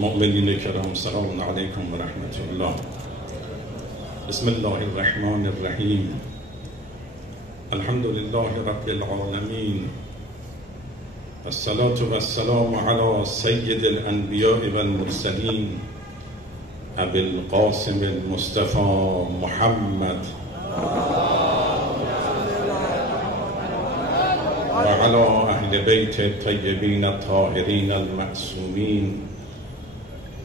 مؤمنین کرام سلام علیکم و رحمت الله. بسم الله الرحمن الرحیم. الحمد لله رب العالمین. الصلاة والسلام علی سید الانبیاء والمرسلین ابی القاسم المصطفى محمد وعلى اهل بیت الطیبین الطاهرین المعصومین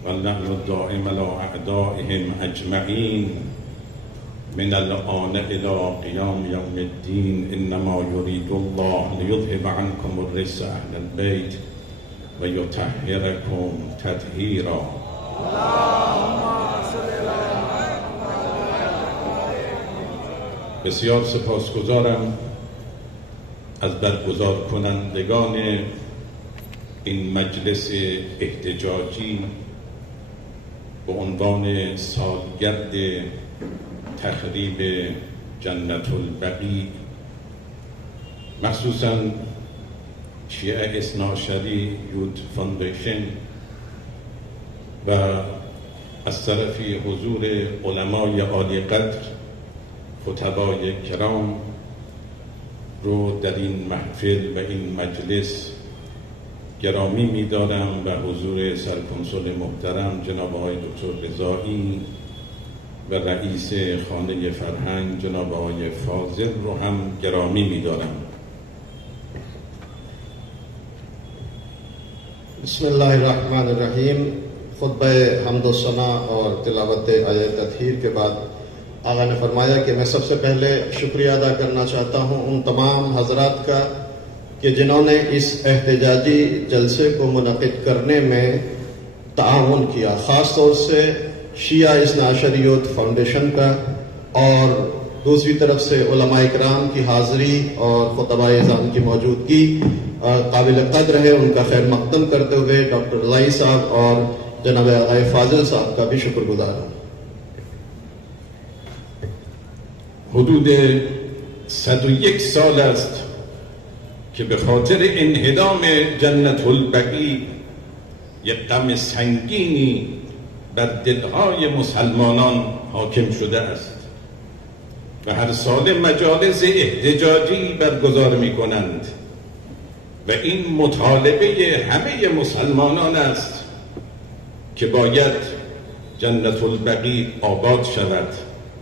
واللعن الدائم على اعدائهم اجمعین من الآن الى قیام یوم الدین. انما یرید الله لیذهب عنکم الرجس اهل البیت و یطهرکم تطهیرا. بسیار سپاسگزارم از برگزار کنندگان این مجلس احتجاجی به عنوان سالگرد تخریب جنت البقیع، مخصوصا شیعه اثناعشری یوت فاندیشن و از طرفی حضور علمای عالی قدر خطبای کرام رو در این محفل و این مجلس گرامی می‌دارم و حضور سرکنسول محترم جناب آقای دکتر رضایی و رئیس خانه فرهنگ جناب آقای فاضل رو هم گرامی می‌دارم. بسم الله الرحمن الرحیم. خطبہ حمد و ثنا اور تلاوت آیت تطہیر کے بعد آقا نے فرمایا کہ میں سب سے پہلے شکریہ ادا کرنا چاہتا ہوں ان تمام حضرات کا کہ جنہوں نے اس احتجاجی جلسے کو منعقد کرنے میں تعاون کیا، خاص طور سے شیعہ اثنا عشری یوتھ فاؤنڈیشن کا، اور دوسری طرف سے علماء اکرام کی حاضری اور خطبائے اعظام کی موجودگی قابل قدر ہے. ان کا خیر مقدم کرتے ہوئے ڈاکٹر رضائی صاحب اور جناب آقای فاضل صاحب کا بھی شکر گزار ہوں. حدود 101 سال است که به خاطر انهدام جنت البقیع یک غم سنگینی بر دلهای مسلمانان حاکم شده است و هر سال مجالس احتجاجی برگزار می کنند و این مطالبه همه مسلمانان است که باید جنت البقیع آباد شود.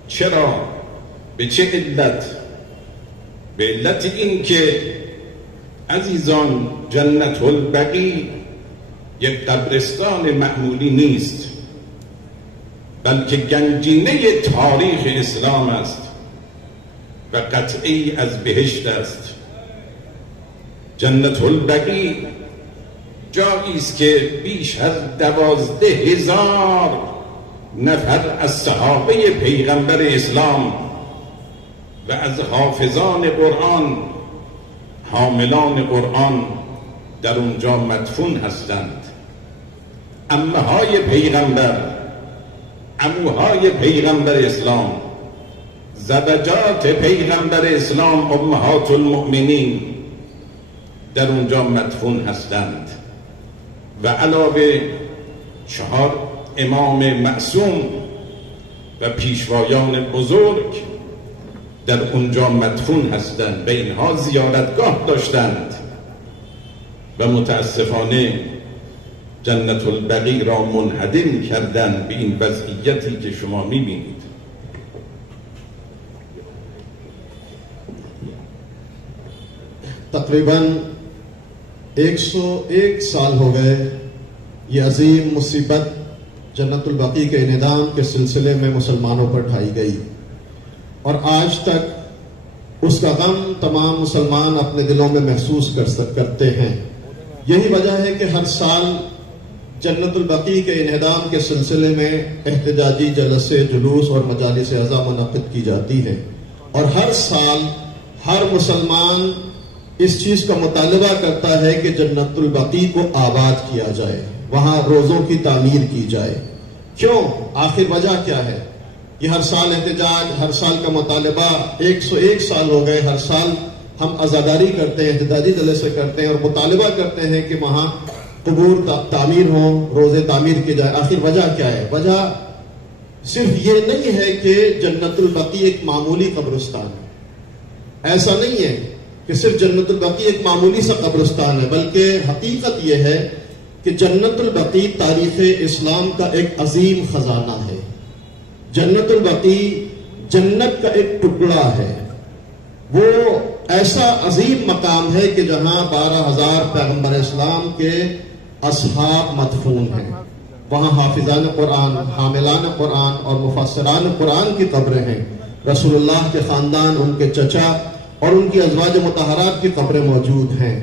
چرا؟ به چه علت؟ به علت این که عزیزان، جنت البقیع یک قبرستان معمولی نیست، بلکه گنجینه تاریخ اسلام است و قطعی از بهشت است. جنت البقیع جایی است که بیش از 12,000 نفر از صحابه پیغمبر اسلام و از حافظان قرآن، حاملان قرآن در اونجا مدفون هستند. عمه‌های پیغمبر، عموهای پیغمبر اسلام، زوجات پیغمبر اسلام، امهات المؤمنین در اونجا مدفون هستند و علاوه 4 امام معصوم و پیشوایان بزرگ در اونجا مدفون هستند و اینها زیارتگاه داشتند و متاسفانه جنت البقیع را منهدم کردند به این وضعیتی که شما میبینید. تقریباً 101 سال ہو گئے یہ عظیم مصیبت جنت البقیع کے انہدام کے سلسلے میں مسلمانوں پر ڈھائی گئی، اور آج تک اس کا غم تمام مسلمان اپنے دلوں میں محسوس کرتے ہیں. یہی وجہ ہے کہ ہر سال جنت البقیع کے انہدام کے سلسلے میں احتجاجی جلسے، جلوس اور مجالس اعزا منعقد کی جاتی ہے، اور ہر سال ہر مسلمان اس چیز کا مطالبہ کرتا ہے کہ جنت البقیع کو آباد کیا جائے، وہاں روزوں کی تعمیر کی جائے. کیوں؟ آخر وجہ کیا ہے؟ یہ ہر سال احتجاج، ہر سال کا مطالبہ، 101 سال ہو گئے، ہر سال ہم عزاداری کرتے ہیں، احتجاجی جلسے کرتے ہیں اور مطالبہ کرتے ہیں کہ وہاں कबूर तामीर हो, रोजे तामीर किए जाए। आखिर वजह क्या है? वजह सिर्फ ये नहीं है कि जन्नतुल बकी एक मामूली कब्रिस्तान है, ऐसा नहीं है कि सिर्फ जन्नतुल बकी एक मामूली सा कब्रिस्तान है, बल्कि हकीकत यह है कि जन्नतुल बकी तारीख इस्लाम का एक अजीम खजाना है। जन्नतुल बकी जन्नत का एक टुकड़ा है। वो ऐसा अजीम मकाम है कि जहां 12,000 पैगंबर इस्लाम के असहाब मदफून हैं। वहां हाफिजान कुरान, हामिलान कुरान और मुफस्सिरान कुरान की कब्रें हैं। रसूलुल्लाह के खानदान, उनके चचा और उनकी अज़वाज मुतहरात की कब्रें मौजूद हैं।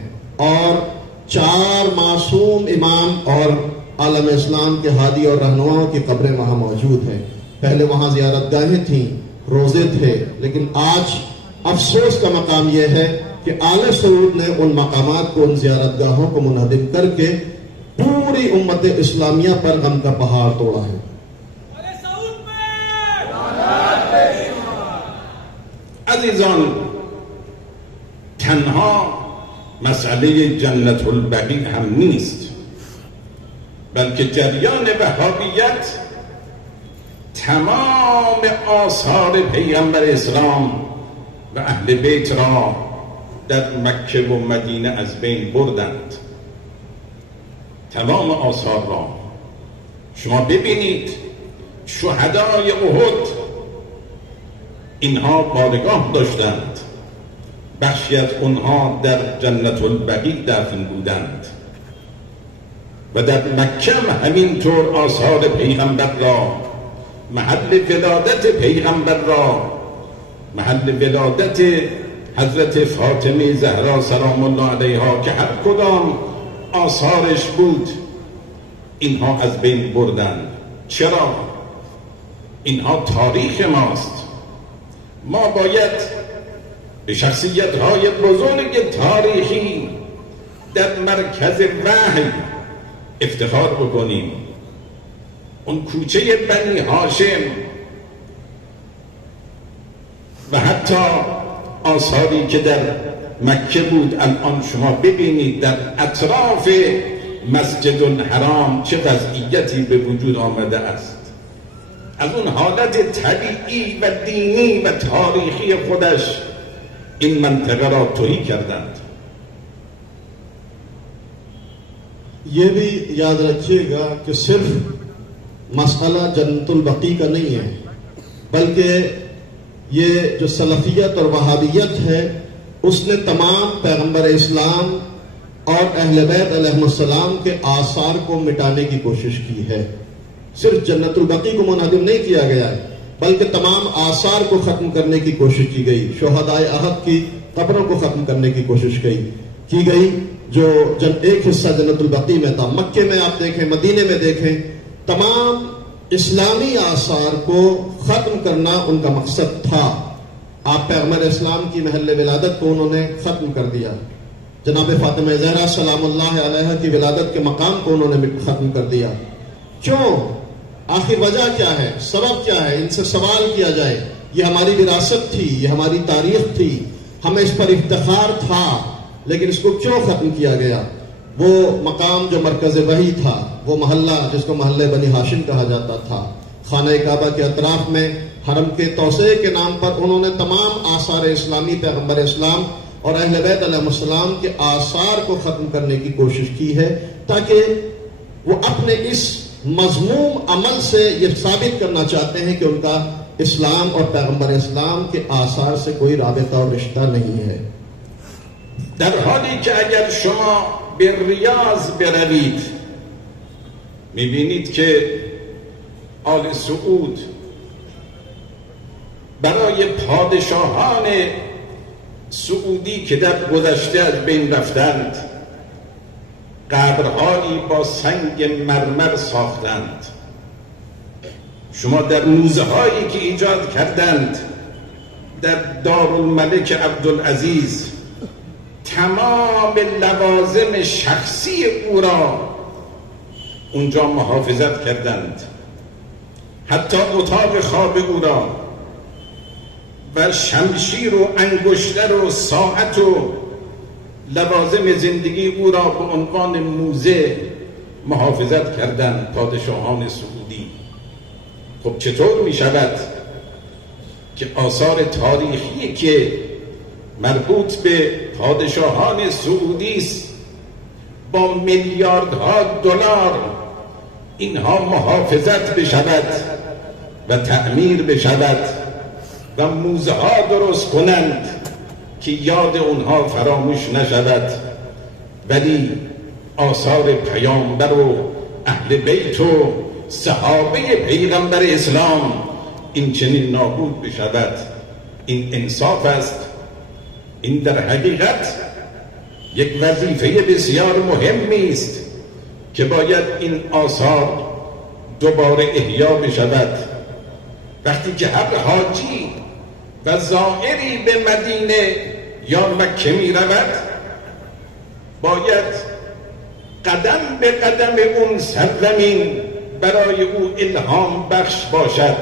और 4 मासूम इमाम और आलम इस्लाम के हादी और रहनुमाओं की कब्रें वहां मौजूद हैं। पहले वहां ज़ियारतगाहें थीं, रोजे थे, लेकिन आज अफसोस का मकाम यह है कि आले सऊद ने उन मकामात को, उन ज़ियारतगाहों को मुनहदिम करके पूरी उम्मत इस्लामिया पर गम का पहाड़ तोड़ा है। अजीजान, तन्हा मसले जन्नतुल बकी हम नीस्त, बल्कि जरियान वहाबियत तमाम आसार पैगंबर इस्लाम و اهل بیت را در مکه و مدینه از بین بردند. تمام آثار را شما ببینید. شهدای احد اینها بارگاه داشتند، بخشی از اونها در جنت البقیع دفن بودند و در مکه همینطور آثار پیغمبر را، محل ولادت پیغمبر را، محل ولادت حضرت فاطمه زهرا سلام الله علیها که هر کدام آثارش بود، اینها از بین بردن. چرا؟ اینها تاریخ ماست. ما باید به شخصیت‌های بزرگ تاریخی در مرکز وحی افتخار بکنیم. اون کوچه بنی هاشم و حتی آثاری که در مکه بود الان شما ببینید در اطراف مسجد الحرام چه وضعیتی به وجود آمده است. از اون حالت طبیعی و دینی و تاریخی خودش این منطقه را تهی کردند. ये भी याद रखिएगा कि सिर्फ मसला जन्नतुल बकी का नहीं है, बल्कि ये जो सलफियत और वहाबियत है उसने तमाम पैगंबर इस्लाम और अहले बैत अलैहिस्सलाम के आसार को मिटाने की कोशिश की है। सिर्फ जन्नतुल बकी को मुनहदिम नहीं किया गया है, बल्कि तमाम आसार को खत्म करने की कोशिश की गई। शुहदाए अहद की कब्रों को खत्म करने की कोशिश की गई, जो एक हिस्सा जन्नतुल बकी में था। मक्के में आप देखें, मदीने में देखें, तमाम इस्लामी आसार को खत्म करना उनका मकसद था। आप पैगंबर इस्लाम की महल विलादत को उन्होंने खत्म कर दिया। जनाब फातिमा ज़हरा सलामुल्लाह अलैहा की विलादत के मकाम को उन्होंने खत्म कर दिया। क्यों? आखिर वजह क्या है, सबब क्या है? इनसे सवाल किया जाए। ये हमारी विरासत थी, ये हमारी तारीख थी, हमें इस पर इफ्तिखार था, लेकिन इसको क्यों खत्म किया गया? वो मकाम जो मरकज वही था, वो मोहल्ला जिसको मोहल्ले बनी हाशिम कहा जाता था, खाना काबा के अतराफ में हरम के तौसे के नाम पर उन्होंने तमाम आसार इस्लामी पैगंबर इस्लाम और अहले बैत अलैहिस्सलाम के आसार को खत्म करने की कोशिश की है, ताकि वो अपने इस मजमूम अमल से ये साबित करना चाहते हैं कि उनका इस्लाम और पैगंबर इस्लाम के आसार से कोई राबिता और रिश्ता नहीं है। در حالی که اگر شما به ریاض بروید میبینید که آل سعود برای پادشاهان سعودی که در گذشته از بین رفتند قبرهایی با سنگ مرمر ساختند. شما در موزه هایی که ایجاد کردند در دارالملک عبدالعزیز تمام لوازم شخصی او را اونجا محافظت کردند، حتی اتاق خواب او را و شمشیر و انگشتر و ساعت و لوازم زندگی او را به عنوان موزه محافظت کردند پادشاهان سعودی. خب چطور می شود که آثار تاریخی که مربوط به پادشاهان سعودی است با میلیاردها دلار اینها محافظت بشود و تعمیر بشود و موزه ها درست کنند که یاد اونها فراموش نشود، ولی آثار پیامبر و اهل بیت و صحابه پیغمبر اسلام این چنین نابود بشود؟ این انصاف است. این در حقیقت یک وظیفه بسیار مهمی است که باید این آثار دوباره احیا بشود. وقتی که هر حاجی و زائری به مدینه یا مکه می رود باید قدم به قدم اون سرزمین برای او الهام بخش باشد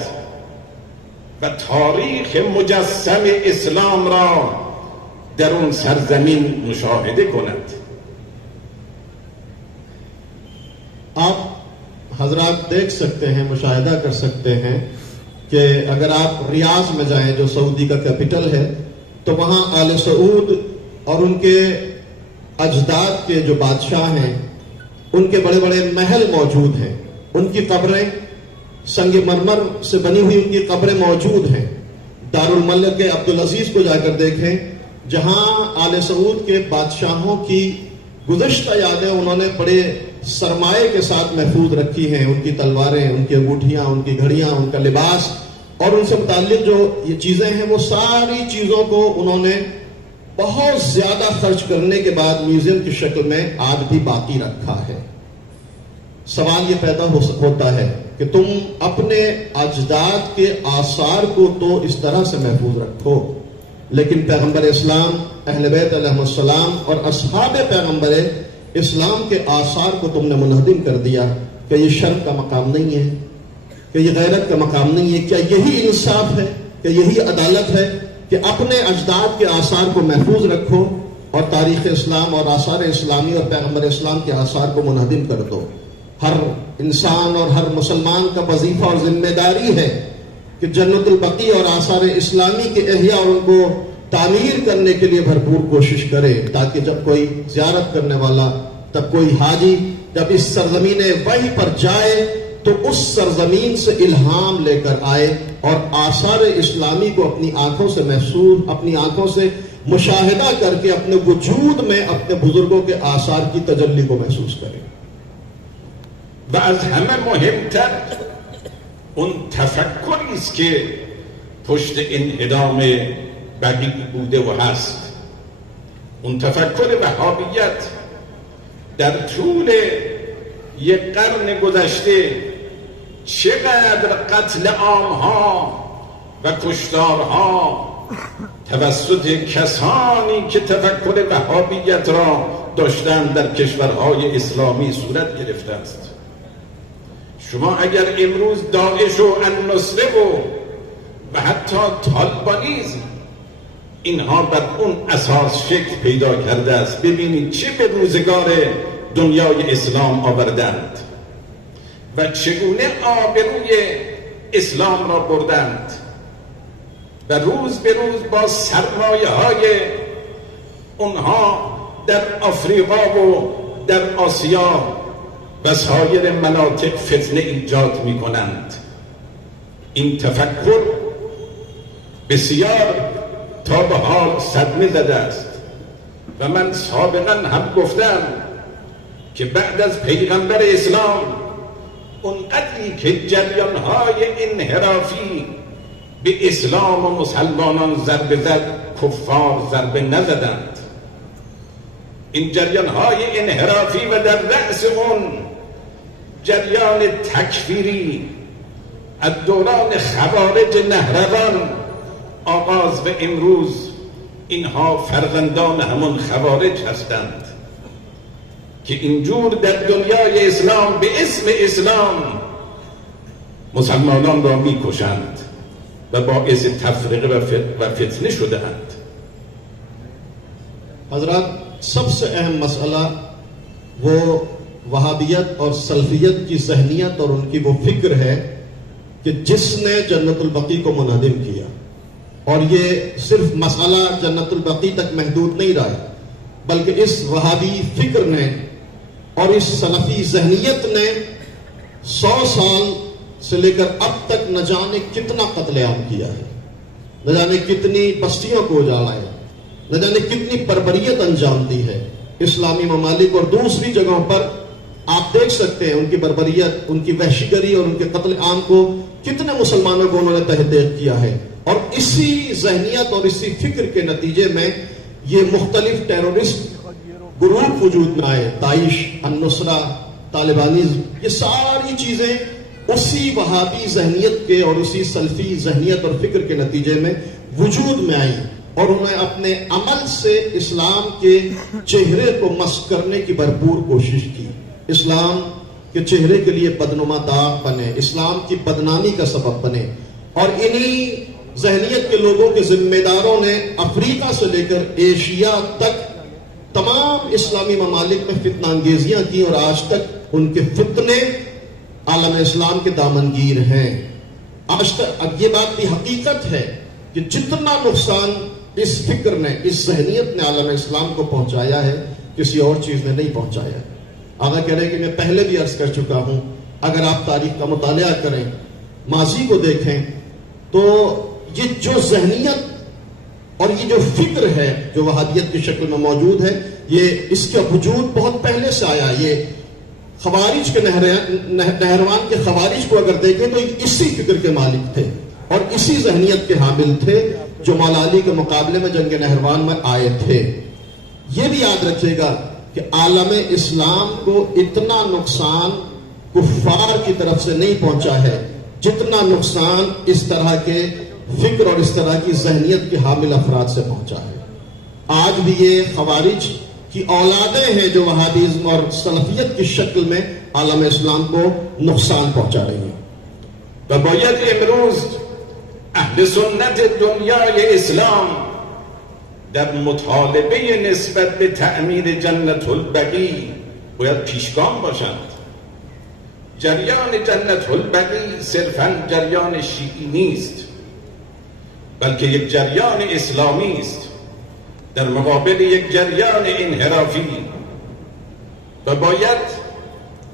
و تاریخ مجسم اسلام را در اون سرزمین مشاهده کند. आप हजरात देख सकते हैं, मुशाहिदा कर सकते हैं कि अगर आप रियाज में जाएं जो सऊदी का कैपिटल है तो वहां आले सऊद और उनके अजदाद के जो बादशाह हैं उनके बड़े बड़े महल मौजूद हैं, उनकी कब्रें संगमरमर से बनी हुई उनकी कब्रें मौजूद हैं। दारुल मल्क के अब्दुल अजीज को जाकर देखें जहां आले सऊद के बादशाहों की गुज़श्ता यादें उन्होंने बड़े सरमाए के साथ महफूज रखी हैं, उनकी तलवारें, उनकी अंगूठियां, उनकी घड़ियां, उनका लिबास और उनसे मुताल्लिक जो ये चीजें हैं वो सारी चीजों को उन्होंने बहुत ज्यादा खर्च करने के बाद म्यूजियम की शक्ल में आज भी बाकी रखा है। सवाल ये पैदा होता है कि तुम अपने अजदाद के आसार को तो इस तरह से महफूज रखो, लेकिन पैगंबर इस्लाम, अहले बैत अलैहिस्सलाम और असहाबे पैगंबर इस्लाम के आसार को तुमने मुनहदिम कर दिया। क्या ये शर्म का मकाम नहीं है? क्या ये गैरत का मकाम नहीं है? क्या यही इंसाफ है? क्या यही अदालत है कि अपने अजदाद के आसार को महफूज रखो और तारीख इस्लाम और आसार इस्लामी और पैगंबर इस्लाम के आसार को मुनहदिम कर दो? हर इंसान और हर मुसलमान का वजीफा और जिम्मेदारी है कि जन्नतुल बकी और आसार इस्लामी के एहया और उनको तामीर करने के लिए भरपूर कोशिश करे, ताकि जब कोई ज़ियारत करने वाला, तब कोई हाजी जब इस सरजमीन वही पर जाए तो उस सरजमीन से इल्हाम लेकर आए और आसार इस्लामी को अपनी आंखों से महसूस, अपनी आंखों से मुशाहिदा करके अपने वजूद में अपने बुजुर्गों के आसार की तजल्ली को महसूस करे। و از همه مهمتر اون تفکری است که پشت انهدام بقیع بوده و هست. اون تفکر وهابیت در طول یک قرن گذشته چقدر قتل عامها و کشتارها توسط کسانی که تفکر وهابیت را داشتند در کشورهای اسلامی صورت گرفته است. شما اگر امروز داعش و النصره و حتی طالبانیزم اینها بر اون اساس شکل پیدا کرده است، ببینید چه به روزگار دنیای اسلام آوردند و چگونه آبروی اسلام را بردند و روز به روز با سرمایه های اونها در آفریقا و در آسیا و سایر مناطق فتنه ایجاد می کنند. این تفکر بسیار تا به حال صدمه زده است و من سابقا هم گفتم که بعد از پیغمبر اسلام اونقدری که جریانهای انحرافی به اسلام و مسلمانان ضربه زد، کفار ضربه نزدند. این جریانهای انحرافی و در رأس اون جریان تکفیری از دوران خوارج نهروان آغاز و امروز اینها فرزندان همون خوارج هستند که اینجور در دنیای اسلام به اسم اسلام مسلمانان را میکشند و باعث تفرقه و فتنه شده اند. हजरात, सबसे अहम मसला वो वहाबियत और सल्फियत की ज़हनियत और उनकी वो फिक्र है कि जिसने जन्नतुल बकी को मुनहदिम किया, और ये सिर्फ मसाला जन्नतुल बकी तक महदूद नहीं रहा, बल्कि इस वहाबी फिक्र ने और इस सलफी ज़हनियत ने 100 साल से लेकर अब तक न जाने कितना कत्लेआम किया है, न जाने कितनी बस्तियों को उजाड़ा है, न जाने कितनी बर्बरियत अंजाम दी है। इस्लामी ममालिक और दूसरी जगहों पर आप देख सकते हैं उनकी बर्बरियत, उनकी वहशीगरी और उनके कत्लेआम को कितने मुसलमानों को उन्होंने तहदीक किया है। और इसी ज़हनियत और इसी फिक्र के नतीजे में ये मुख्तलिफ टेररिस्ट ग्रुप वजूद में आए, दाइश, अन्नुसरा, तालिबानिज़्म, ये सारी चीजें उसी वहाबी ज़हनियत के और उसी सल्फी ज़हनियत और फिक्र के नतीजे में वजूद में आई, और उन्होंने अपने अमल से इस्लाम के चेहरे को मस्क करने की भरपूर कोशिश की। इस्लाम के चेहरे के लिए बदनुमा दाग बने, इस्लाम की बदनामी का सबब बने। और इन्हीं ज़हनियत के लोगों के जिम्मेदारों ने अफ्रीका से लेकर एशिया तक तमाम इस्लामी ममालिक में फितना अंगेजियां की, और आज तक उनके फितने आलम इस्लाम के दामनगीर हैं। आज तक अब ये बात भी हकीकत है कि जितना नुकसान इस फिक्र ने, इस ज़हनियत ने आलम इस्लाम को पहुंचाया है, किसी और चीज ने नहीं पहुंचाया। आगे कह रहे कि मैं पहले भी अर्ज कर चुका हूं, अगर आप तारीख का मुतालिया करें, माजी को देखें, तो ये जो ज़हनियत और ये जो फिक्र है जो वहाबियत की शक्ल में मौजूद है, ये इसका वजूद बहुत पहले से आया। ये खवारिज के नहरवान के खवारिज को अगर देखें तो इसी फिक्र के मालिक थे और इसी ज़हनियत के हामिल थे जो मौला अली के मुकाबले में जंग नहरवान में आए थे। ये भी याद रखिएगा कि आलम इस्लाम को इतना नुकसान कुफ्फार की तरफ से नहीं पहुंचा है जितना नुकसान इस तरह के फिक्र और इस तरह की ज़हनियत के हामिल अफराद से पहुंचा है। आज भी ये खवारिज की औलादें हैं जो वहाबिज़्म और सलफियत की शक्ल में आलम इस्लाम को नुकसान पहुंचा रही हैं। و باید امروز اهل سنت دنیای اسلام در مطالبه نسبت به تعمیر جنت البقیع باید پیشگام باشند. جریان جنت البقیع صرفاً جریان شیعی نیست، بلکه یک جریان اسلامی است در مقابل یک جریان انحرافی، و باید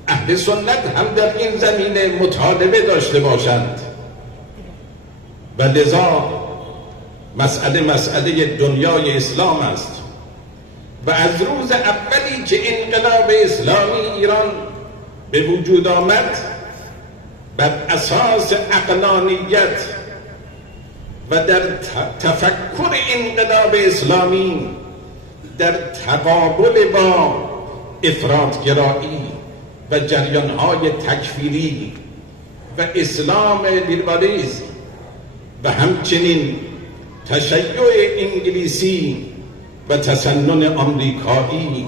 اهل سنت هم در این زمینه مطالبه داشته باشند. و لذا مسئله دنیای اسلام است و از روز اولی که انقلاب اسلامی ایران به وجود آمد بر اساس عقلانیت و در تفکر انقلاب اسلامی در تقابل با افراطگرایی و جریان‌های تکفیری و اسلام لیبرالیسم و همچنین تشیع انگلیسی و تسنن آمریکایی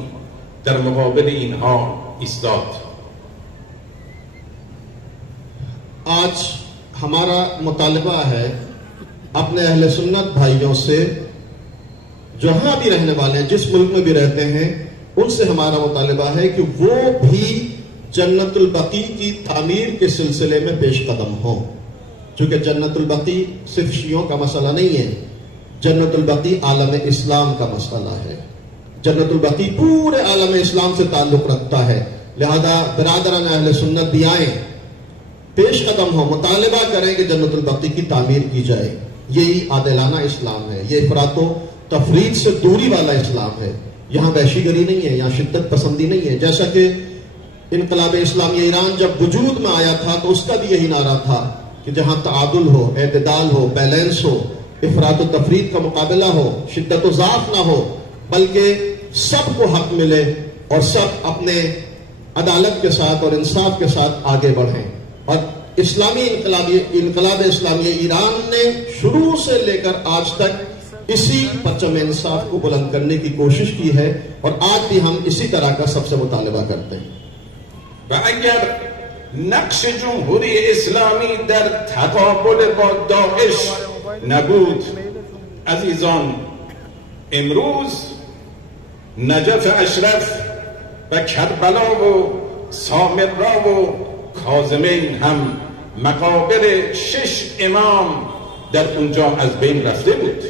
در مقابل اینها ایستاد. आज हमारा मुतालबा है अपने अहले सुन्नत भाइयों से, जहां भी रहने वाले हैं, जिस मुल्क में भी रहते हैं, उनसे हमारा मुतालबा है कि वो भी जन्नतुल बकी की तामीर के सिलसिले में पेश कदम हो। चूंकि जन्नतुल बकी सिर्फ शियों का मसला नहीं है, जन्नतुल बकी आलम इस्लाम का मसला है। जन्नतुल बकी पूरे आलम इस्लाम से ताल्लुक रखता है। लिहाजा बिरादरान अहले सुन्नत भी आए, पेश कदम हो, मुतालबा करें कि जन्नतुल बकी की तामीर की जाए। यही आदिलाना इस्लाम है, ये इफरातो तफरीद से दूरी वाला इस्लाम है। यहाँ वहशीगरी नहीं है, यहाँ शिद्दत पसंदी नहीं है। जैसा कि इनकलाब इस्लामी ईरान जब वजूद में आया था तो उसका भी यही नारा था कि जहां तादुल हो, एतदाल हो, बैलेंस हो, इफरात व तफरीद का मुकाबला हो, शिद्दत व ज़ाफ़ ना हो, बल्कि सबको हक मिले और सब अपने अदालत के साथ और इंसाफ के साथ आगे बढ़ें। और इस्लामी इनकलाब इस्लामी ईरान ने शुरू से लेकर आज तक इसी परचम इंसाफ को बुलंद करने की कोशिश की है और आज भी हम इसी तरह का सबसे मुतालबा करते हैं। و اگر نقش جمهوری اسلامی در تقابل با داعش نبود، عزیزان، امروز نجف اشرف و کربلا و سامرا و کاظمین هم مقابر 6 امام در اونجا از بین رفته بود.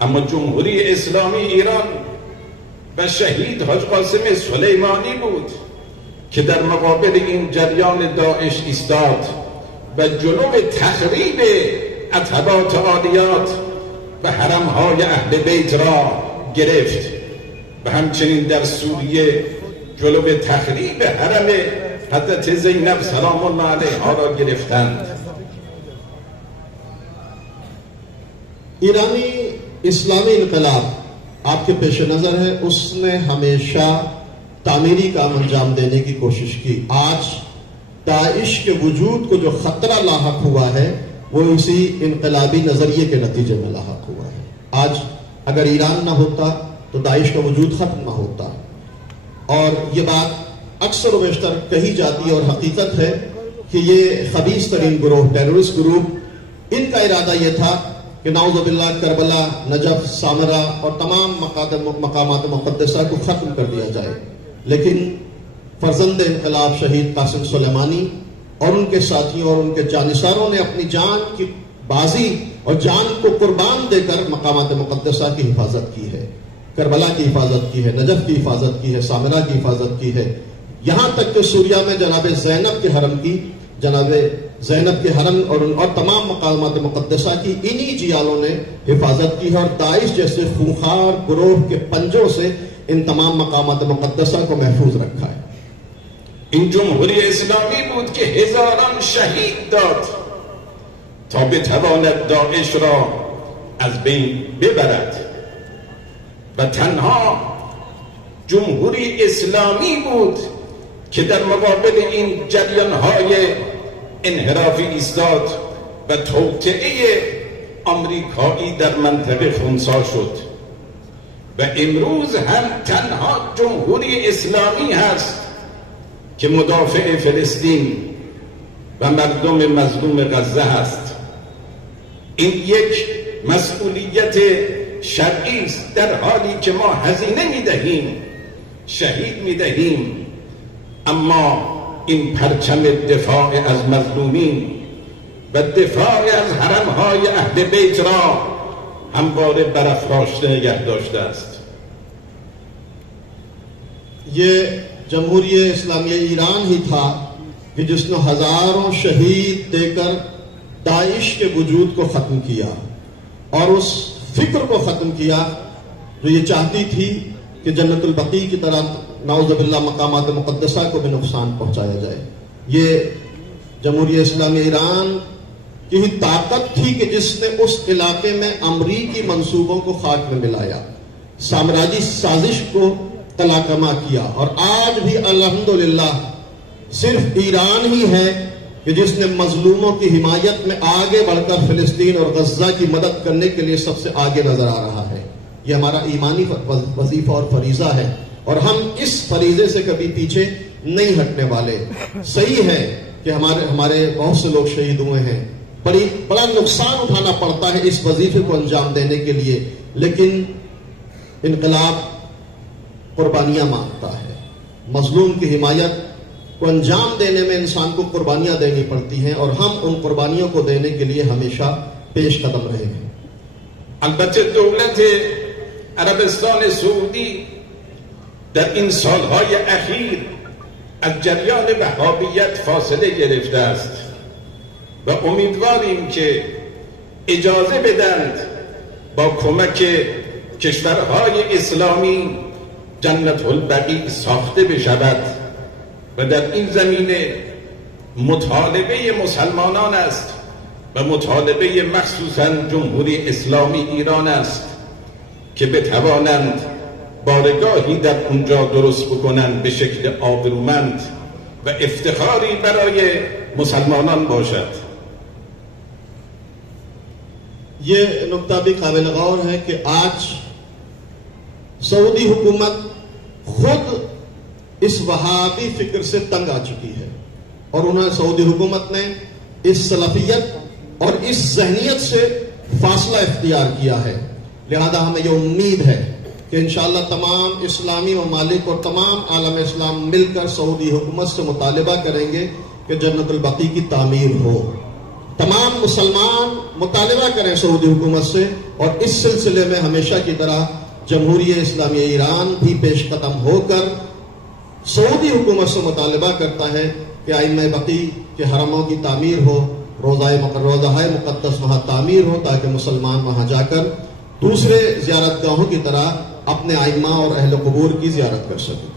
اما جمهوری اسلامی ایران و شهید حاج قاسم سلیمانی بود که در مقابل این جریان داعش ایستاد و جلو تخریب عتبات عالیات و حرمهای اهل بیت را گرفت و همچنین در سوریه جلو تخریب حرم حضرت زینب سلام الله علیها را گرفتند. ईरानी इस्लामी इनकलाब आपके पेश नजर है, उसने हमेशा तामीरी काम अंजाम देने की कोशिश की। आज दाइश के वजूद को जो खतरा लाहक हुआ है वो इसी इनकलाबी नजरिए के नतीजे में लाहक हुआ है। आज अगर ईरान ना होता तो दाइश का वजूद खत्म ना होता। और ये बात अक्सर व बेशतर कही जाती है और हकीकत है कि ये खबीस तरीन ग्रोह, टेररिस्ट ग्रुप, इनका इरादा ये था कि नाउज़ुबिल्लाह करबला, नजफ, सामरा और तमाम मकामात मुक़द्दसा को खत्म कर दिया जाए। लेकिन फर्जंद इनकलाब शहीद कासिम सुलेमानी और उनके साथियों और उनके जानिसारों ने अपनी जान की बाजी और जान को कुर्बान देकर मकामात मुक़द्दसा की हिफाजत की है, करबला की हिफाजत की है, नजफ की हिफाजत की है, सामरा की हिफाजत की है। यहां तक कि सूरिया में जनाब ज़ैनब के हरम की, जनाब ज़ैनब के हरम और तमाम मकामात मुक़द्दसा की इन्हीं जियालों ने हिफाजत की है और दाइश जैसे खूंखार ग्रोह के पंजों से इन तमाम मकामात मुक़द्दसा को महफूज रखा है। این جمهوری اسلامی بود که هزاران شهید داد تا بتواند داعش را از بین ببرد و تنها جمهوری اسلامی بود که در مقابل این جریان‌های انحرافی ایستاد و توطئه آمریکایی در منطقه خنثی شد و امروز هم تنها جمهوری اسلامی هست که مدافع فلسطین و مردم مظلوم غزه هست. این یک مسئولیت شرعی است در حالی که ما هزینه می‌دهیم، شهید می‌دهیم، اما این پرچم دفاع از مظلومین و دفاع از حرمهای اهل بیت را همواره برافراشته نگه داشته است. ये जमहूरिया इस्लामिया ईरान ही था कि जिसने हजारों शहीद देकर दाइश के वजूद को खत्म किया और उस फिक्र को खत्म किया जो ये चाहती थी कि जन्नतुल बकी की तरह नाउज़ुबिल्लाह मकामात मुक़द्दसा को भी नुकसान पहुंचाया जाए। ये जमहूरिया इस्लामी ईरान की ही ताकत थी कि जिसने उस इलाके में अमरीकी मंसूबों को खाक में मिलाया, साम्राज्य साजिश को तलाकमा किया। और आज भी अल्हम्दुलिल्लाह सिर्फ ईरान ही है कि जिसने मजलूमों की हिमायत में आगे बढ़कर फिलिस्तीन और गज्जा की मदद करने के लिए सबसे आगे नजर आ रहा है। ये हमारा ईमानी वजीफा और फरीजा है और हम इस फरीजे से कभी पीछे नहीं हटने वाले। सही है कि हमारे बहुत से लोग शहीद हुए हैं, बड़ा नुकसान उठाना पड़ता है इस वजीफे को अंजाम देने के लिए, लेकिन इनकलाब कुर्बानियां मांगता है। मजलूम की हिमायत को अंजाम देने में इंसान को कुर्बानियां देनी पड़ती हैं और हम उन कुर्बानियों को देने के लिए हमेशा पेश कदम रहे हैं। البته دولت عربستان سعودی در این سالهای اخیر از جریان وهابیت فاصله گرفته است و امیدواریم که اجازه بدند با کمک کشورهای اسلامی جنت البقیع ساخته بشود و در این زمینه مطالبه مسلمانان است و مطالبه مخصوصا جمهوری اسلامی ایران است که بتوانند بارگاهی در اونجا درست بکنند به شکل آبرومند و افتخاری برای مسلمانان باشد. ये नुक्ता भी काबिल गौर है कि आज सऊदी हुकूमत खुद इस वहाबी फिक्र से तंग आ चुकी है और उन्होंने सऊदी हुकूमत ने इस सलफियत और इस जहनियत से फासला इख्तियार किया है। लिहाजा हमें यह उम्मीद है कि कि इंशाअल्लाह तमाम इस्लामी ममालिक और तमाम आलम इस्लाम मिलकर सऊदी हुकूमत से मुतालिबा करेंगे कि जन्नतुल बकी की तामीर हो। तमाम मुसलमान मुतालिबा करें सऊदी हुकूमत से, और इस सिलसिले में हमेशा की तरह जमहूरियत इस्लामी ईरान भी पेश कदम होकर सऊदी हुकूमत से मुतालिबा करता है कि आइम्मा बकी के हरमों की तामीर हो, रोज़ाए मुक़द्दस वहां तामीर हो, ताकि मुसलमान वहां जाकर दूसरे ज़ियारतगाहों की तरह अपने आइम्मा और अहले क़ुबूर की ज़ियारत कर सकें।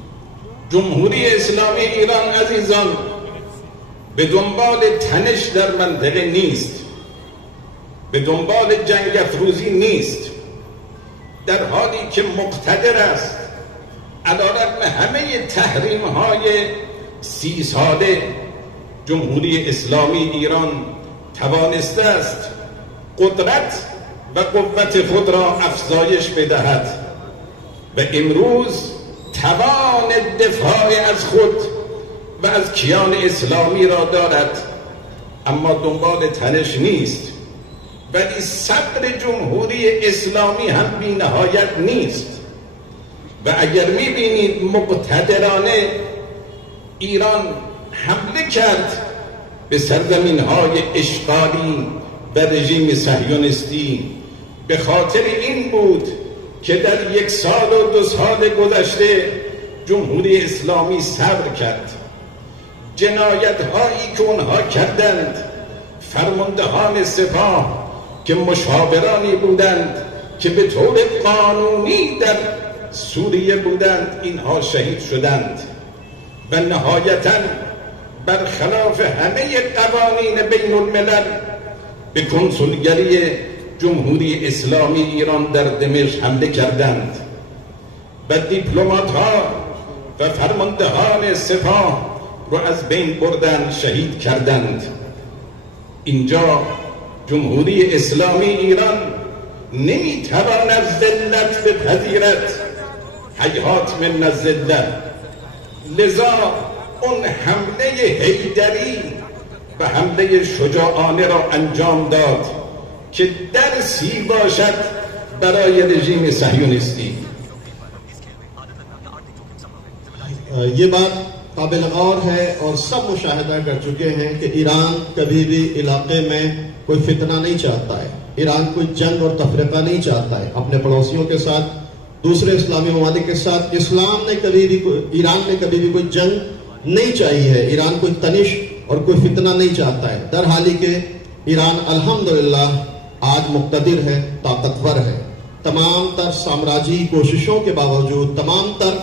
جمهوری اسلامی ایران عزیزان به دنبال تنش در منطقه نیست، به دنبال جنگ افروزی نیست، در حالی که مقتدر است علیرغم همه تحریم های 30 ساله جمهوری اسلامی ایران توانسته است قدرت و قوت خود را افزایش بدهد و امروز توان دفاع از خود و از کیان اسلامی را دارد، اما دنبال تنش نیست. ولی صبر جمهوری اسلامی هم بی نهایت نیست و اگر میبینید مقتدرانه ایران حمله کرد به سرزمین های اشغالی و رژیم صهیونیستی، به خاطر این بود که در 1 سال و 2 سال گذشته جمهوری اسلامی صبر کرد. جنایت هایی که اونها کردند، فرماندهان سپاه که مشاورانی بودند که به طور قانونی در سوریه بودند، اینها شهید شدند و نهایتاً برخلاف همه قوانین بین الملل به کنسولگری جمهوری اسلامی ایران در دمشق حمله کردند و دیپلمات ها و فرماندهان سپاه رو از بین بردند، شهید کردند. اینجا جمهوری اسلامی ایران نمیتواند ذلت بپذیرد، هیهات من الذلت. لذا اون حمله حیدری و حمله شجاعانه را انجام داد که درسی باشد برای رژیم صهیونیستی. ये बात काबिल गौर है और सब मुशाहिदा कर चुके हैं कि ईरान कभी भी इलाके में कोई फितना नहीं चाहता है। ईरान कोई जंग और तफरीका नहीं चाहता है अपने पड़ोसियों के साथ, दूसरे इस्लामी ममालिक के साथ। ईरान ने कभी भी कोई जंग नहीं चाहिए है। ईरान कोई तनिश और कोई फितना नहीं चाहता है। दर हाली के ईरान अल्हम्दुलिल्लाह आज मुक्तदिर है, ताकतवर है। तमाम तर साम्राज्यी कोशिशों के बावजूद, तमाम तर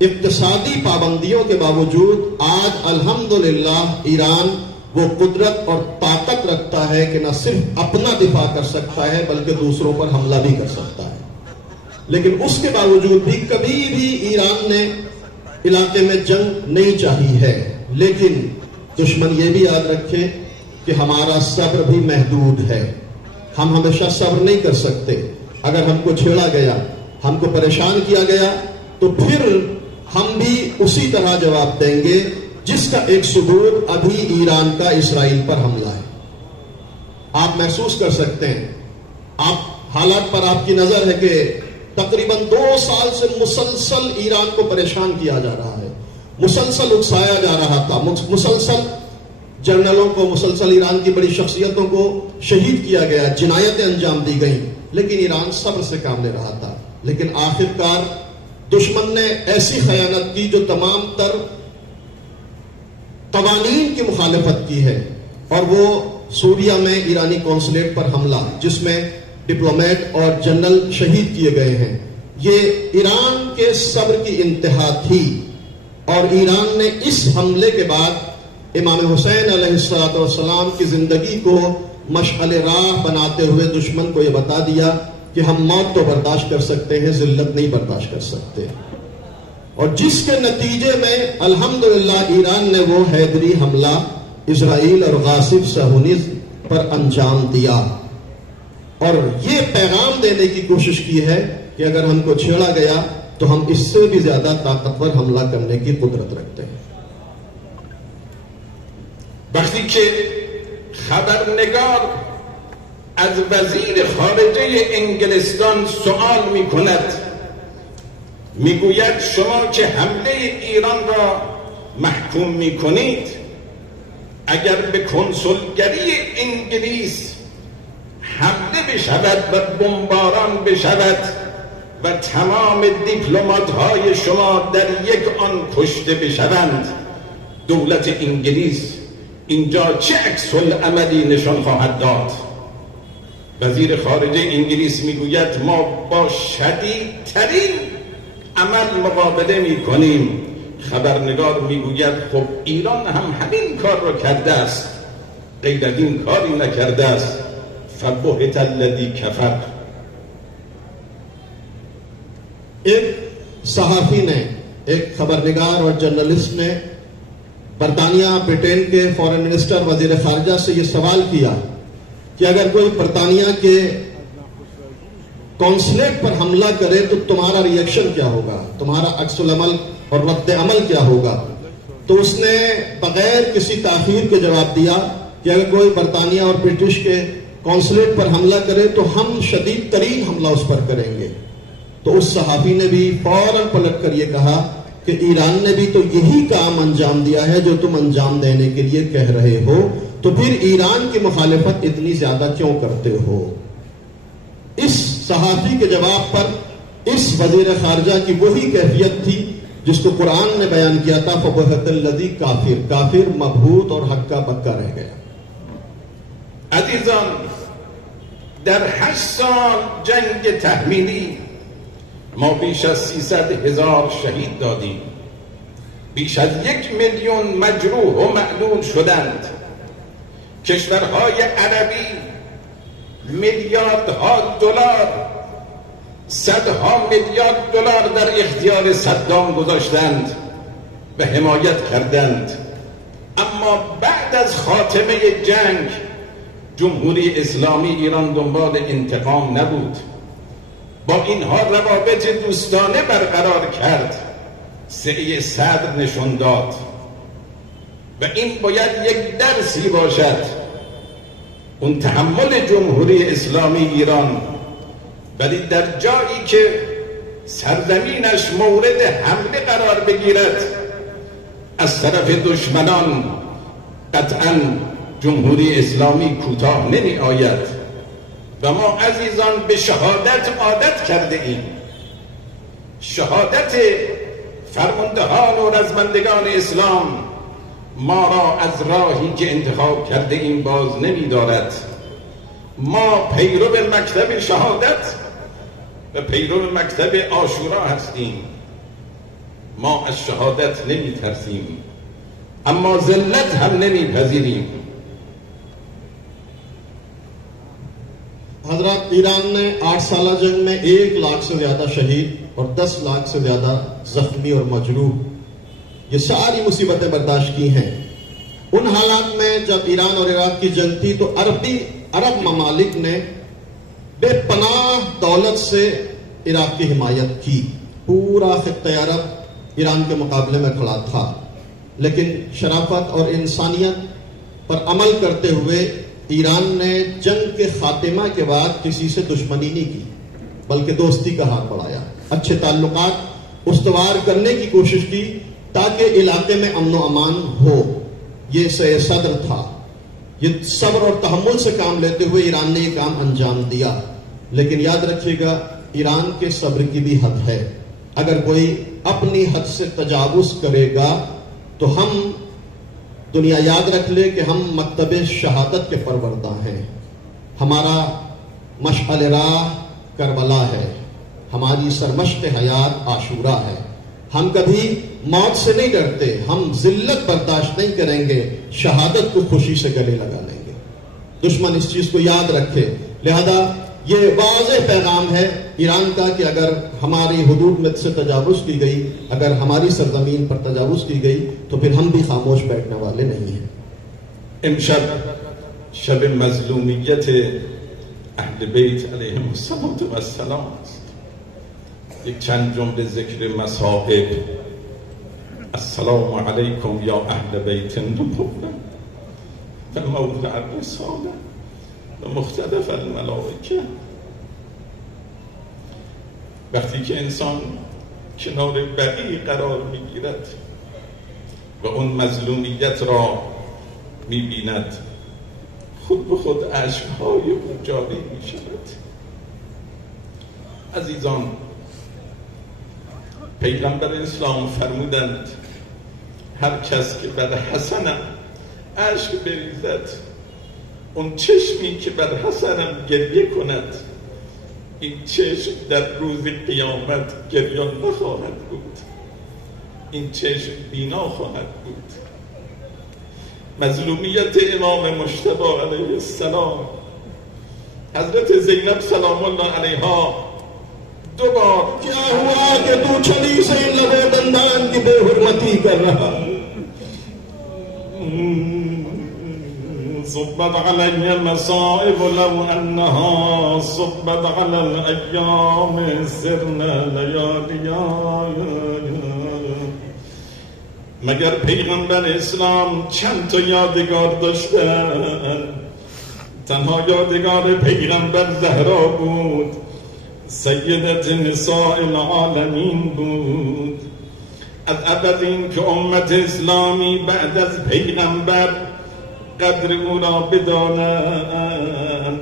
इक्तिसादी पाबंदियों के बावजूद आज अल्हम्दुलिल्लाह ईरान वो कुदरत और ताकत रखता है कि न सिर्फ अपना दिफा कर सकता है बल्कि दूसरों पर हमला भी कर सकता है। लेकिन उसके बावजूद भी कभी भी ईरान ने इलाके में जंग नहीं चाही है। लेकिन दुश्मन ये भी याद रखे कि हमारा सब्र भी महदूद है। हम हमेशा सब्र नहीं कर सकते। अगर हमको छेड़ा गया, हमको परेशान किया गया, तो फिर हम भी उसी तरह जवाब देंगे, जिसका एक सबूत अभी ईरान का इसराइल पर हमला है। आप महसूस कर सकते हैं, आप हालात पर आपकी नजर है कि तकरीबन 2 साल से मुसलसल ईरान को परेशान किया जा रहा है, मुसलसल उकसाया जा रहा था, मुसलसल जनरलों को, मुसलसल ईरान की बड़ी शख्सियतों को शहीद किया गया, जिनायतें अंजाम दी गई, लेकिन ईरान सब्र से काम ले रहा था। लेकिन आखिरकार दुश्मन ने ऐसी खयानत की जो तमाम तर कवानीन की मुखालिफत की है, और वो सूरिया में ईरानी कौंसलेट पर हमला, जिसमें डिप्लोमेट और जनरल शहीद किए गए हैं, ये ईरान के सब्र की इंतहा थी। और ईरान ने इस हमले के बाद इमाम हुसैन अलैहिस्सलाम की जिंदगी को मशअल राह बनाते हुए दुश्मन को यह बता दिया कि हम मौत तो बर्दाश्त कर सकते हैं, जिल्लत नहीं बर्दाश्त कर सकते। और जिसके नतीजे में अल्हम्दुलिल्लाह ईरान ने वो हैदरी हमला इजराइल और गासिब साहूनिज़्म पर अंजाम दिया, और ये पैगाम देने की कोशिश की है कि अगर हमको छेड़ा गया तो हम इससे भी ज्यादा ताकतवर हमला करने की कुदरत रखते हैं। وقتی که خبرنگار از وزیر خارجه انگلستان سوال می کند میگوید شما که حمله ایران را محکوم میکنید، اگر به کنسولگری انگلیس حمله بشود و بمباران بشود و تمام دیپلمات‌های شما در یک آن کشته بشوند، دولت انگلیس اینجا چه عکس‌العملی نشان خواهد داد؟ وزیر خارجه انگلیس میگوید ما با شدیدترین عمل مقابله میکنیم. خبرنگار میگوید خب ایران هم همین کار را کرده است، غیر از این کاری نکرده است. فبهت الذی کفر. एक सहाफी ने, एक खबरनिगार और जर्नलिस्ट ने बरतानिया ब्रिटेन के फॉरेन मिनिस्टर वजीर खारजा से ये सवाल किया कि अगर कोई बरतानिया के कॉन्सुलेट पर हमला करे तो तुम्हारा रिएक्शन क्या होगा, तुम्हारा अक्सुल अमल और रद्द अमल क्या होगा? तो उसने बगैर किसी ताखीर के जवाब दिया कि अगर कोई बरतानिया और ब्रिटिश के कॉन्सुलेट पर हमला करे तो हम शदीद तरीन हमला उस पर करेंगे। तो उस सहाफी ने भी फौरन पलट कर यह कहा कि ईरान ने भी तो यही काम अंजाम दिया है जो तुम अंजाम देने के लिए कह रहे हो, तो फिर ईरान की मुखालिफत इतनी ज्यादा क्यों करते हो? इस सहाफी के जवाब पर इस वजीर खारजा की वही कैफियत थी जिसको कुरान ने बयान किया था, फबहतल्लज़ी काफिर, काफिर मबहूत और हक्का बक्का रह गया। عزیزان، در 8 سال جنگ تحمیلی ما بیش از 300,000 شهید دادیم، بیش از 1 میلیون مجروح و معلول شدند. کشورهای عربی میلیاردها دلار، صدها میلیارد دلار در اختیار صدام گذاشتند و حمایت کردند. اما بعد از خاتمه جنگ جمهوری اسلامی ایران دنبال انتقام نبود، با اینها روابط دوستانه برقرار کرد، سعی صدر نشون داد و این باید یک درسی باشد. اون تحمل جمهوری اسلامی ایران، ولی در جایی که سرزمینش مورد حمله قرار بگیرد از طرف دشمنان، قطعاً جمهوری اسلامی کوتاه نمی آید و ما عزیزان به شهادت عادت کرده ایم. شهادت فرماندهان و رزمندگان اسلام ما را از راهی که انتخاب کرده ایم باز نمی دارد. ما پیرو مکتب شهادت و پیرو مکتب عاشورا هستیم. ما از شهادت نمی ترسیم، اما ذلت هم نمی پذیریم. हजरत ईरान ने 8 साल जंग में 1 लाख से ज्यादा शहीद और 10 लाख से ज्यादा जख्मी और मजरूह, ये सारी मुसीबतें बर्दाश्त की हैं। उन हालात में जब ईरान और इराक की जंग थी तो अरब ममालिक ने बेपनाह दौलत से इराक की हिमायत की। पूरा खित्ते अरब ईरान के मुकाबले में खड़ा था, लेकिन शराफत और इंसानियत पर अमल करते हुए ईरान ने जंग के खातिमा के बाद किसी से दुश्मनी नहीं की, बल्कि दोस्ती का हाथ बढ़ाया, अच्छे ताल्लुकात उस्तवार करने की कोशिश की ताकि इलाके में अमन व अमान हो। ये सदर था। ये सब्र और तहम्मुल से काम लेते हुए ईरान ने ये काम अंजाम दिया। लेकिन याद रखिएगा, ईरान के सब्र की भी हद है। अगर कोई अपनी हद से तजावुज करेगा तो हम, दुनिया याद रख ले कि हम मकतबे शहादत के परवरदा हैं। हमारा मशअल राह करबला है, हमारी सरमश्क हयात आशूरा है। हम कभी मौत से नहीं डरते, हम जिल्लत बर्दाश्त नहीं करेंगे, शहादत को खुशी से गले लगा लेंगे। दुश्मन इस चीज को याद रखे। लिहाजा ये वाज़ेह पैगाम है ईरान का कि अगर हमारी हुदूद में से तजावुज की गई, अगर हमारी सरजमीन पर तजावुज की गई, तो फिर हम भी खामोश बैठने वाले नहीं हैं। امشب شب مظلومیت اهل بیت علیهم السلام است. یک چند جمله ذکر مصائب. السلام علیکم یا اهل بیت النبوة و موضع الرسالة و مختلف الملائکه. وقتی که انسان کنار بقیه قرار میگیرد و اون مظلومیت را میبیند، خود به خود اشک‌های او جاری میشود. عزیزان، پیغمبر اسلام فرمودند هر کس که بر حسنم اشک بریزد، اون چشمی که بر حسنم گریه کند، این چشم در روز قیامت گریان نخواهد بود، این چشم بینا خواهد بود. مظلومیت امام مجتبی علیه السلام، حضرت زینب سلام الله علیها دو بار کیا ہوا کہ تو چھڑی سے ان لبو دندان کی بے حرمتی کر رہا؟ صبت علی مصائب لو انها صبت علی الایام سرنا لیالیا. مگر پیغمبر اسلام چند تا یادگار داشتن؟ تنها یادگار پیغمبر زهرا بود، سیدت نساء العالمین بود. از ابدین که امت اسلامی بعد از پیغمبر قدر او را بدانند،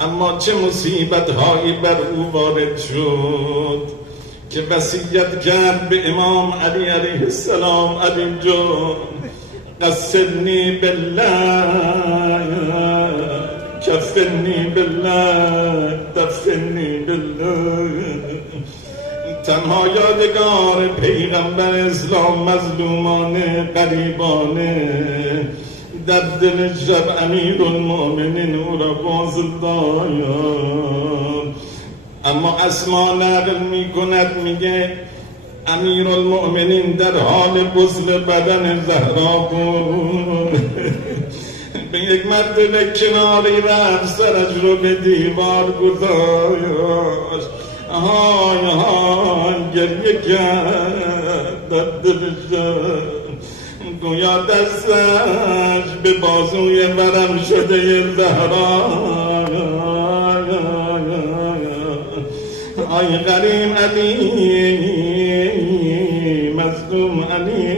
اما چه مصیبت هایی بر او وارد شد که وصیت کرد به امام علی علیه السلام: علی جان قصرنی بالله، کفنی بالله، دفنی بالله. تنها یادگار پیغمبر اسلام مظلومانه غریبانه در دل شب امیرالمؤمنین او را واصل داشت. اما اسما نقل می کند، میگه امیرالمؤمنین در حال غسل بدن زهرا بود. به یک مرتبه کناری رفت، سرش رو به دیوار گذاشت، های های گریه کرد در دلش، گویا دستش به بازوی ورم شده زهرا. آی غریم علی، مظلوم علی.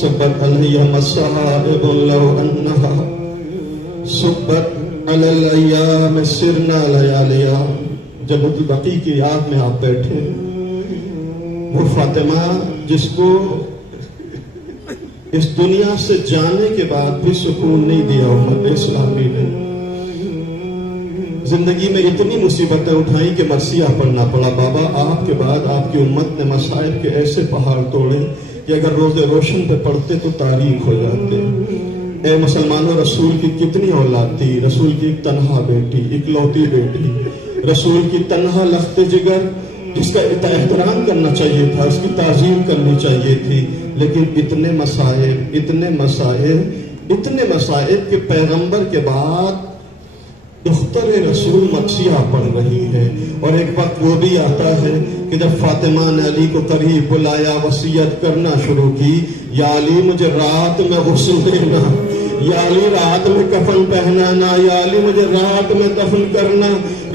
صبت علی مصائب لو انها صبت علی الایام سرنا لیالیا. جنت البقیع کی یاد میں آپ بیٹھے، وہ فاطمہ جس کو اس دنیا سے جانے کے بعد بھی سکون نہیں دیا امت اسلامی نے، زندگی میں اتنی مصیبتیں اٹھائیں کہ مرثیہ پڑھنا پڑا. بابا آپ کے بعد آپ کی امت نے مصائب کے ایسے پہاڑ توڑے کہ اگر روز روشن پہ پڑھتے تو تاریخ ہو جاتے. اے مسلمانوں، رسول کی کتنی اولاد تھی، رسول کی ایک تنہا بیٹی، اکلوتی بیٹی، رسول کی تنہا لخت جگر، جس کا احترام کرنا چاہیے تھا، اس کی تعظیم کرنی چاہیے تھی. لیکن اتنے مسائب، اتنے مسائب، اتنے مسائب کہ پیغمبر کے بعد دختر رسول مقصیہ پڑھ رہی ہے. اور ایک وقت وہ بھی آتا ہے کہ جب فاطمہ نے علی کو قریب بلایا، وصیت کرنا شروع کی: یا علی مجھے رات میں غسل دینا، یا علی رات میں کفن پہنانا، یا علی مجھے رات میں دفن کرنا.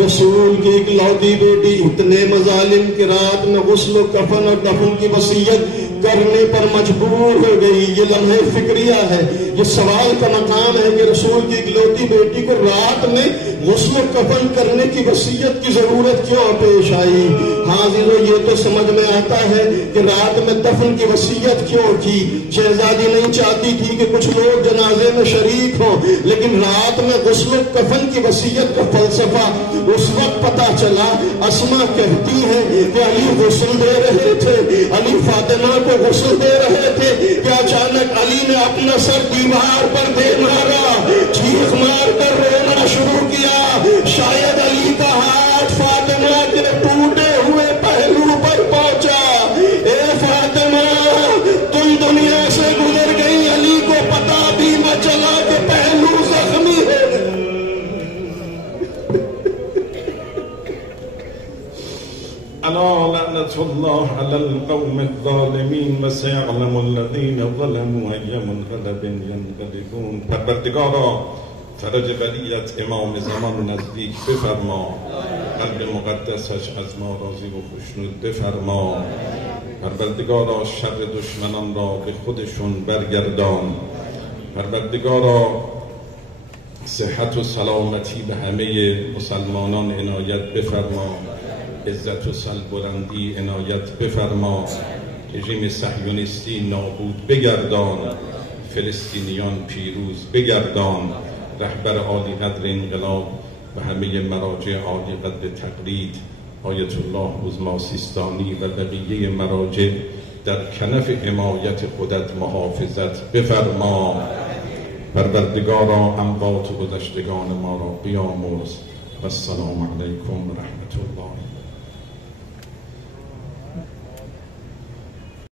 رسول کی اکلوتی بیٹی اتنے مظالم کہ رات میں غسل و کفن اور دفن کی وصیت کرنے پر مجبور ہو گئی. یہ لمحہ فکریہ ہے، یہ سوال کا مقام ہے کہ رسول کی اکلوتی بیٹی کو رات میں غسل و کفن کرنے کی وصیت کی ضرورت کیوں پیش آئی؟ حاضروں، یہ تو سمجھ میں آتا ہے کہ رات میں دفن کی وصیت کیوں کی. شہزادی نہیں چاہتی تھی کہ کچھ لوگ جنازے میں شریک ہوں، لیکن رات میں غسل و کفن کی وصیت کا فلسفہ اس وقت پتا چلا. اسما کہتی ہے کہ علی غسل دے رہے تھے، علی فاطمہ کو غسل دے رہے تھے کہ اچانک علی نے اپنا سر دیوار پر دے مارا، چیخ مار کر رونا شروع کیا. شاید علی کا ہاتھ فاطمہ کے ٹوٹے ہوئے پہلو پر پہنچا. اے فاطمہ، تم دنیا سے گزر گئی، علی کو پتا بھی نہ چلا کہ پہلو زخمی ہے. الا لعنت الله على القوم الظالمین وسيعلم الذين ظلموا أي منقلب ينقلبون. پروردگارا، فرج ولیت امام زمان نزدیک بفرما، قلب مقدسش از ما راضی و خوشنود بفرما. پروردگارا شر دشمنان را به خودشون برگردان. پروردگارا صحت و سلامتی به همه مسلمانان عنایت بفرما، عزت و سربلندی عنایت بفرما. رژیم صهیونیستی نابود بگردان، فلسطینیان پیروز بگردان. رهبر عالی قدر انقلاب و همه مراجع عالی قدر تقلید آیت الله عظما سیستانی و بقیه مراجع در کنف حمایت خودت محافظت بفرما. پروردگارا اموات و گذشتگان ما را بیامرز. و السلام علیکم و رحمت الله.